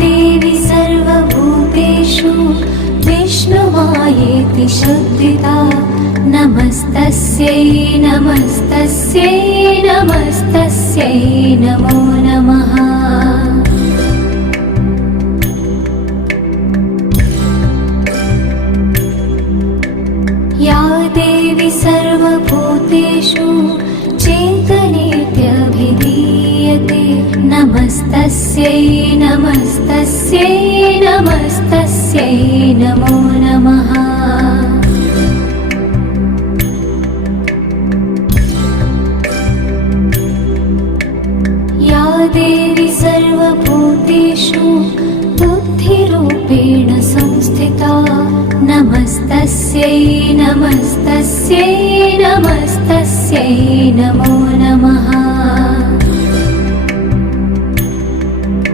देवी सर्वभूतेषु विष्णुमायेति शुद्धिता नमस्तस्यै नमस्तस्यै नमस्तस्यै नमो नमः। या देवी सर्वभूतेषु चेतनेत्यभिधीयते नमस्तस्यै नमस्तस्यै नमस्तस्यै नमो नमः। या देवी सर्वभूतेषु बुद्धिरूपेण संस्थिता नमस्तस्यै नमस्तस्यै नमस्तस्यै नमो नमः।